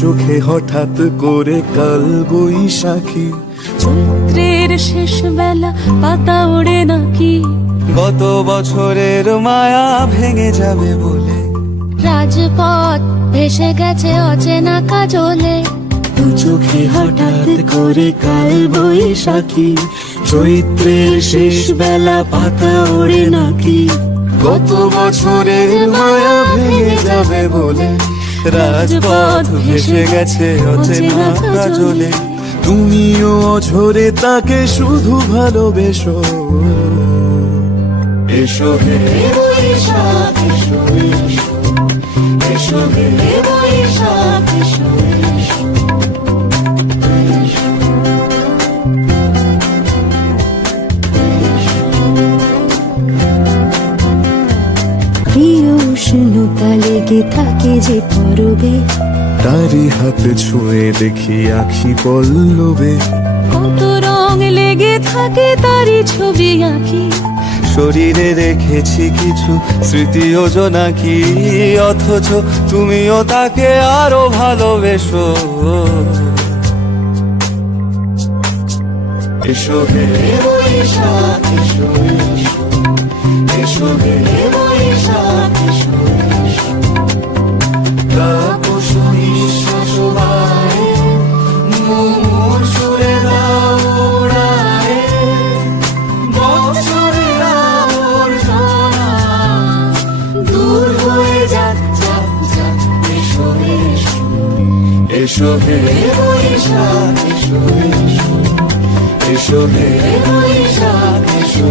চোখে হঠাৎ করে কাল বৈশাখী, চৈত্রের শেষ বেলা পাতা ওড়ে নাকি, গত বছরের মায়া ভেঙে যাবে বলে, রাজপথ ভেসে গেছে অচেনা কাজলে, দু চোখে হঠাৎ করে কাল বৈশাখী, চৈত্রের শেষ বেলা পাতা ওড়ে নাকি, গত বছরের মায়া ভেঙে যাবে বলে, রাজপথ ভেসে গেছে অচেনা কাজলে। তুমিও অঝরে তাকে শুধু ভালোবেসো, এসো হে বৈশাখ এসো, এসো হে বৈশাখ এসো। প্রিয় উষ্ণতা লেগে থাকে যে পরবে, তারি হাতে ছুঁয়ে দেখি আখি পল্লবে, কত রং লেগে থাকে তারই ছবি আঁকি, শরীরে রেখেছি কিছু স্মৃতি ও জোনাকি, অথচ তুমিও তাকে আরো ভালোবেসো, এসো হে বৈশাখ এসো, এসো হে বৈশাখ এসো। তাপস নিঃশ্বাস বায়ে, মুমুর সুরে দাও উড়ায়ে, বৎসরের আবর্জনা দূর হয়ে যাক যাক যাক, এসো এসো, এসো হে বৈশাখ এসো, এসো হে বৈশাখ এসো।